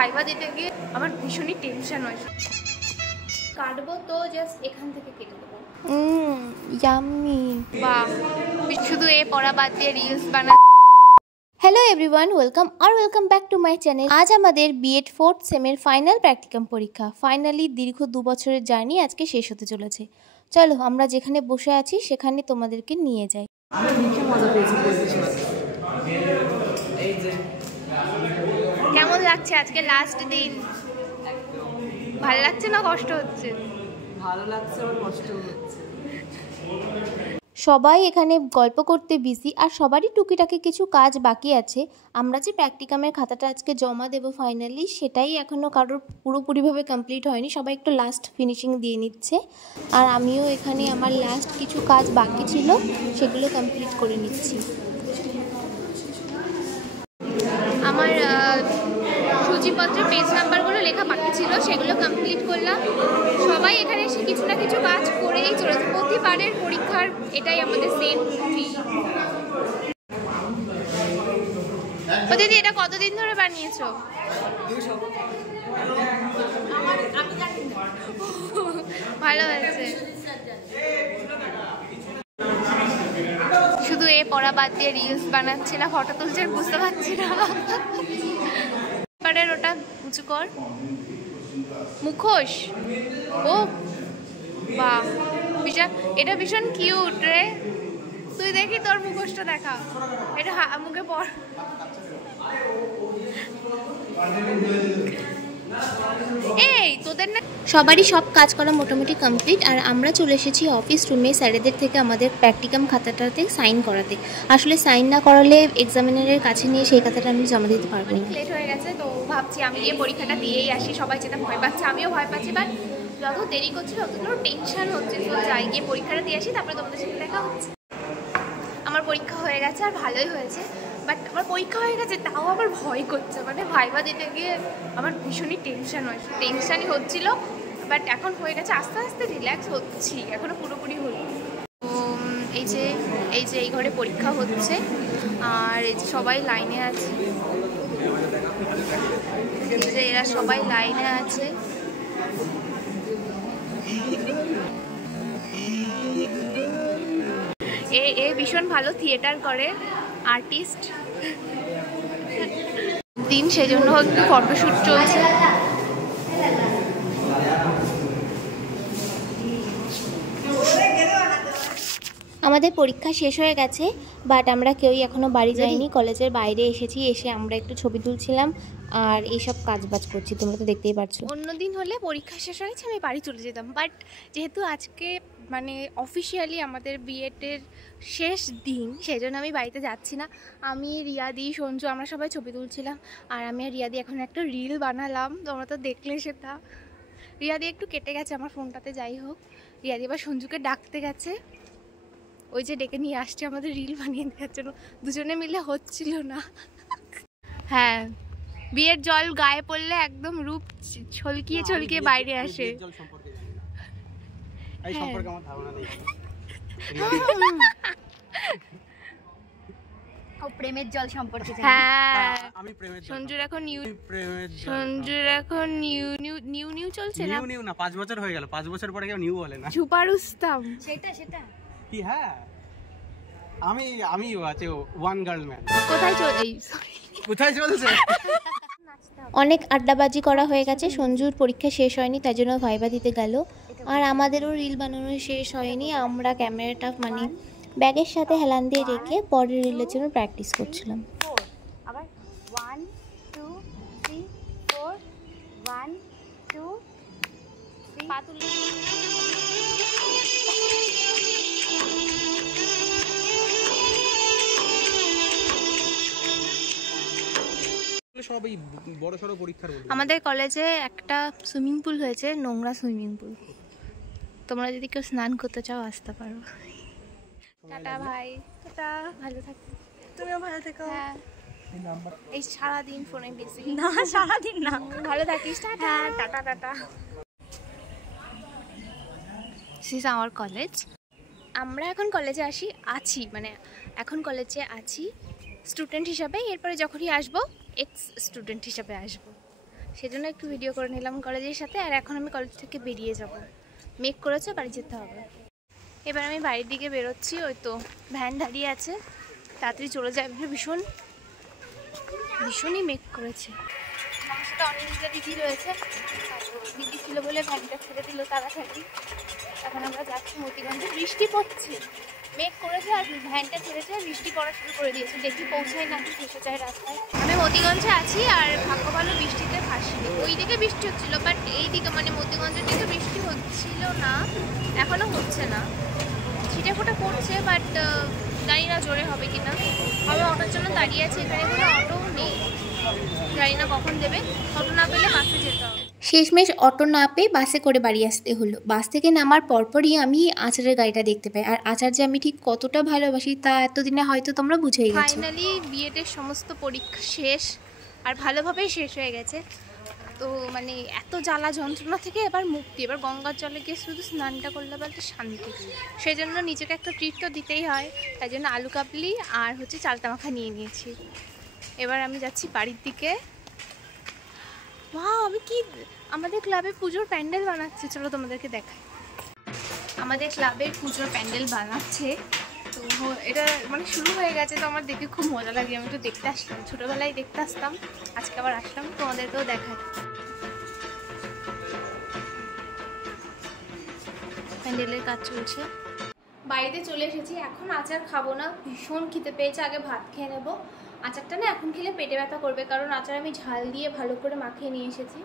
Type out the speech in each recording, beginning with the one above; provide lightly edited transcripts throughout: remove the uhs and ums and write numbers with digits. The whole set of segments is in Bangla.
ভাইবা দিতে গিয়ে আমার ভীষণই টেনশন হয়। কাটবো তো জাস্ট এখান থেকে কেটে দেবো। ইয়াম্মি। বাহ, শুধু এ পড়া বাদ দিয়ে রিলস বানা। Hello everyone, welcome back to my channel. আজ আমাদের বিএড 4th সেমের ফাইনাল প্র্যাকটিকাম পরীক্ষা। ফাইনালি দীর্ঘ 2 বছরের জার্নি আজকে শেষ হতে চলেছে। চলো আমরা যেখানে বসে আছি সেখানে তোমাদেরকে নিয়ে যাই। কেমন লাগছে আজকে লাস্ট দিন? ভালো লাগছে না কষ্ট হচ্ছে? ভালো লাগছে আর কষ্ট হচ্ছে। সবাই এখানে গল্প করতে বিজি, আর সবারই টুকিটাকি কিছু কাজ বাকি আছে। আমরা যে প্র্যাকটিকামের খাতাটা আজকে জমা দেব ফাইনালি, সেটাই এখনও কারোর পুরোপুরিভাবে কমপ্লিট হয়নি। সবাই একটু লাস্ট ফিনিশিং দিয়ে নিচ্ছে, আর আমিও এখানে আমার লাস্ট কিছু কাজ বাকি ছিল সেগুলো কমপ্লিট করে নিচ্ছি। আমার সূচিপত্রের পেজ নাম্বারগুলো লেখা বাকি ছিল, সেগুলো কমপ্লিট করলাম। সবাই এখানে এসে কিছু না কিছু কাজ করেই চলেছে। প্রতিবারের পরীক্ষার এটাই আমাদের সেম রুটিন। ও দিদি, এটা কতদিন ধরে বানিয়েছো? ভালো হয়েছে। শুধু এ পড়া বাদ দিয়ে রিলস বানাচ্ছি না, ফটো তুলছে, বুঝতে পারছি না। এবারে ওটা উঁচু কর। মুখোশ, ও বাহ, এটা ভীষণ কিউট রে। তুই দেখি তোর মুখোশটা দেখা, এটা মুখে পর। এই তোদের না সবারই সব কাজ করা মোটামুটি কমপ্লিট, আর আমরা চলে এসেছি অফিস রুমে স্যারেদের থেকে আমাদের প্র্যাকটিকাম খাতাটাতে সাইন করাতে। আসলে সাইন না করালে এক্সামিনারের কাছে নিয়ে সেই খাতাটা আমি জমা দিতে পারবো না। লেট হয়ে গেছে, তো ভাবছি আমি গিয়ে পরীক্ষাটা দিয়েই আসি। সবাই যেটা ভয় পাচ্ছে, আমিও ভয় পাচ্ছি, বাট যত দেরি করছি ততগুলো টেনশন হচ্ছে। তো যাই, গিয়ে পরীক্ষাটা দিয়ে আসি, তারপরে তোমাদের সাথে দেখা হচ্ছে। আমার পরীক্ষা হয়ে গেছে, আর ভালোই হয়েছে। বাট আমার পরীক্ষা হয়ে গেছে, তাও আবার ভয় করছে। মানে ভাইবা দিতে গিয়ে আমার ভীষণই টেনশনই হচ্ছিল। বাট এখন হয়ে গেছে, আস্তে আস্তে রিল্যাক্স হচ্ছি, এখনও পুরোপুরি হলো। তো এই ঘরে পরীক্ষা হচ্ছে, আর এই যে সবাই লাইনে আছে, এই যে এরা সবাই লাইনে আছে। এ ভীষণ ভালো থিয়েটার করে, আর্টিস্ট দিন, সেজন্য একটু ফটোশ্যুট চলছে। আমাদের পরীক্ষা শেষ হয়ে গেছে, বাট আমরা কেউই এখনও বাড়ি যাইনি। কলেজের বাইরে এসে আমরা একটু ছবি তুলছিলাম আর এইসব কাজবাজ করছি, তোমরা তো দেখতেই পাচ্ছ। অন্যদিন হলে পরীক্ষা শেষ হয়ে গেছে আমি বাড়ি চলে যেতাম, বাট যেহেতু আজকে মানে অফিসিয়ালি আমাদের বিএডের শেষ দিন, সেই জন্য আমি বাড়িতে যাচ্ছি না। আমি, রিয়াদি, সঞ্জু, আমরা সবাই ছবি তুলছিলাম। আর আমি আর রিয়াদি এখন একটা রিল বানালাম, তোমরা তো দেখলে সেটা। রিয়াদি একটু কেটে গেছে আমার ফোনটাতে, যাই হোক। রিয়াদি আবার সঞ্জুকে ডাকতে গেছে, ওই যে ডেকে নিয়ে আসছে আমাদের রিল বানিয়ে দেওয়ার জন্য। দুজনে মিলে হচ্ছিল না। হ্যাঁ, বিয়ের জল গায়ে পড়লে একদম রূপ ছলকিয়ে বাইরে আসে। প্রেমের জল সম্পর্কে হ্যাঁ, সঞ্জুর এখন নিউ চলছে না। নিউ না, 5 বছর হয়ে গেল। 5 বছর পরে কেউ নিউ বলে না। ঝুপা রুস্তাম, সেটা কি? হ্যাঁ, আমি আছে ওয়ান গার্ল ম্যান। কোথায় চলছে? অনেক আড্ডাবাজি করা হয়ে গেছে। সঞ্জুর পরীক্ষা শেষ হয়নি, তাই জন্য ভাইবা দিতে গেল। আর আমাদেরও রিল বানানো শেষ হয়নি, আমরা ক্যামেরাটা মানে ব্যাগের সাথে হেলান দিয়ে রেখে পরের রিলের জন্য প্র্যাকটিস করছিলাম। আবার 1 2 3 4 1 2 সবই বড় সড়ো পরীক্ষার। আমাদের কলেজে একটা সুইমিং পুল হয়েছে, নোংরা সুইমিং পুল। তোমরা যদি কেউ স্নান করতে চাও আসতে পারো। টাটা ভাই, টাটা, ভালো থাকো। তুমিও ভালো থেকো। হ্যাঁ, এই সারাদিন ফোনে বিজি। না, সারাদিন না, ভালো থাকিস। Tata, tata, tata. This is our college. আমরা এখন কলেজে আছি মানে এখন কলেজে আছি স্টুডেন্ট হিসাবে। এরপরে যখনই আসবো এক্স স্টুডেন্ট হিসাবে আসবো। সেজন্য একটু ভিডিও করে নিলাম কলেজের সাথে। আর এখন আমি কলেজ থেকে বেরিয়ে যাব, মেক করেছে, বাড়ি যেতে হবে। এবার আমি বাড়ির দিকে বেরোচ্ছি, ওই তো ভ্যান দাঁড়িয়ে আছে, তাড়াতাড়ি চলে যায়। ভীষণই মেক করেছে। আমার সাথে অনিন্দিতা দিদি রয়েছে, দিদি ছিল বলে ভ্যানটা ছেড়ে দিল তাড়াতাড়ি। এখন আমরা যাচ্ছি মতিগঞ্জে, বৃষ্টি পড়ছে, মেঘ করেছে আর ভ্যানটা ছেড়েছে, বৃষ্টি পড়া শুরু করে দিয়েছে, দেখি পৌঁছায় নাকি ফেসে যায় রাস্তায়। আমি মতিগঞ্জে আছি আর ভাগ্য ভালো বৃষ্টিতে ভাসিনি। ওই দিকে বৃষ্টি হচ্ছিল, বাট এই দিকে মানে মতিগঞ্জের দিকে বৃষ্টি হচ্ছিল না, এখনও হচ্ছে না, ছিটে ফোটা পড়ছে, বাট জানি না জোরে হবে কিনা। আমি অটোর জন্য দাঁড়িয়ে আছি, এখানে কোনো অটোও নেই, জানি না কখন দেবে। অটো না পেলে বাসে যেতে হবে। শেষমেশ অটো না পেয়ে বাসে করে বাড়ি আসতে হলো। বাস থেকে নামার পরপরই আমি আচারের গাড়িটা দেখতে পাই, আর আচার যে আমি ঠিক কতটা ভালোবাসি তা এতদিনে হয়তো তোমরা বুঝেই গেছো। ফাইনালি বিএডের সমস্ত পরীক্ষা শেষ, আর ভালোভাবেই শেষ হয়ে গেছে। তো মানে এত জ্বালা যন্ত্রণা থেকে এবার মুক্তি, এবার গঙ্গার জলে গিয়ে শুধু স্নানটা করলে এবার একটা শান্তি। সেই জন্য নিজেকে একটা ট্রিট তো দিতেই হয়, তাই জন্য আলু কাবলি আর হচ্ছে চালতা মাখা নিয়ে নিয়েছি। এবার আমি যাচ্ছি বাড়ির দিকে। আমি কি আমাদের ক্লাবে পুজোর প্যান্ডেল বানাচ্ছে, চলো তোমাদেরকে দেখাই। আমাদের ক্লাবের পুজোর প্যান্ডেল বানাচ্ছে, তো এটা মানে শুরু হয়ে গেছে, তো আমার দেখে খুব মজা লাগে। আমি তো দেখতে আসলাম, ছোটোবেলায় দেখতে আসতাম, আজকে আবার আসলাম তোমাদেরকেও দেখাই। প্যান্ডেলের কাজ চলছে। বাড়িতে চলে এসেছি, এখন আচার খাবো না, ভীষণ খিদে পেয়েছে, আগে ভাত খেয়ে নেবো। আচারটা না এখন খেলে পেটে ব্যথা করবে, কারণ আচার আমি ঝাল দিয়ে ভালো করে মাখিয়ে নিয়ে এসেছি।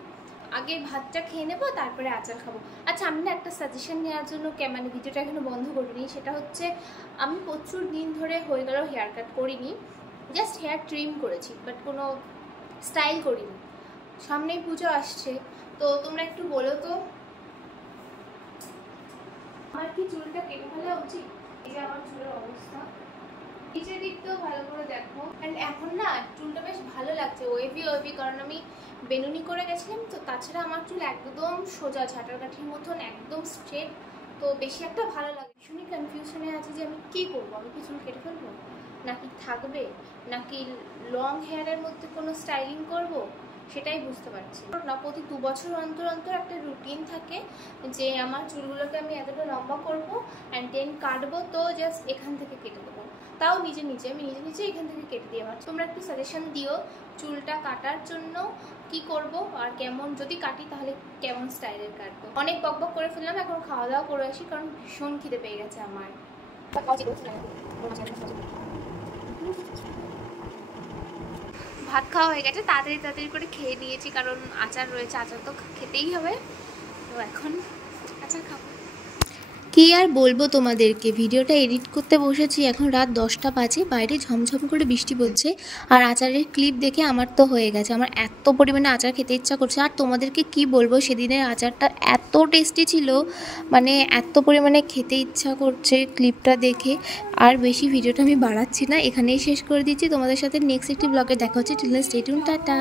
আগে ভাতটা খেয়ে নেবো, তারপরে আচার খাবো। আচ্ছা, আমি না একটা সাজেশন নেওয়ার জন্য মানে ভিডিওটা এখনো বন্ধ করিনি। সেটা হচ্ছে আমি প্রচুর দিন ধরে হয়ে গেল হেয়ার কাট করিনি, জাস্ট হেয়ার ট্রিম করেছি, বাট কোনো স্টাইল করিনি। সামনেই পুজো আসছে, তো তোমরা একটু বলো তো আমার কি চুলটা কেটে ফেলা উচিত? এই যে আমার চুলের অবস্থা, নিচের দিকটাও ভালো করে দেখো। অ্যান্ড এখন না চুলটা বেশ ভালো লাগছে, ওয়েভি, কারণ আমি বেনুনি করে গেছিলাম তো। তাছাড়া আমার চুল একদম সোজা ঝাঁটার কাঠির মতন, একদম স্ট্রেট, তো বেশি একটা ভালো লাগে। ভীষণই কনফিউশনে আছে যে আমি কী করবো। আমি কি চুল কেটে ফেলবো, নাকি থাকবে, নাকি লং হেয়ারের মধ্যে কোনো স্টাইলিং করব, সেটাই বুঝতে পারছি না। প্রতি 2 বছর অন্তর অন্তর একটা রুটিন থাকে যে আমার চুলগুলোকে আমি এতটা লম্বা করবো অ্যান্ড দেন কাটবো, তো জাস্ট এখান থেকে কেটে দেবো, তাও আমি নিজে নিজে এখান থেকে কেটে দিয়ে আমার। তোমরা একটু সাজেশন দিও চুলটা কাটার জন্য কি করব, আর কেমন যদি কাটি তাহলে কেমন স্টাইলের কাটবো। অনেক বকবক করে ফেললাম, এখন খাওয়া দাওয়া করে আসি, কারণ ভীষণ খিদে পেয়ে গেছে আমার। ভাত খাওয়া হয়ে গেছে, তাড়াতাড়ি করে খেয়ে নিয়েছি, কারণ আচার রয়েছে, আচার তো খেতেই হবে। তো এখন আচার খাবো। কি আর বলবো তোমাদেরকে, ভিডিওটা এডিট করতে বসেছি, এখন রাত 10টা বাজে, বাইরে ঝমঝম করে বৃষ্টি পড়ছে, আর আচারের ক্লিপ দেখে আমার তো হয়ে গেছে, আমার এত পরিমাণে আচার খেতে ইচ্ছা করছে। আর তোমাদেরকে কি বলবো, সেদিনের আচারটা এত টেস্টি ছিল, মানে এত পরিমাণে খেতে ইচ্ছা করছে ক্লিপটা দেখে। আর বেশি ভিডিওটা আমি বাড়াচ্ছি না, এখানেই শেষ করে দিচ্ছি। তোমাদের সাথে নেক্সট একটি ব্লগে দেখা হচ্ছে। Till then stay tuned, tata.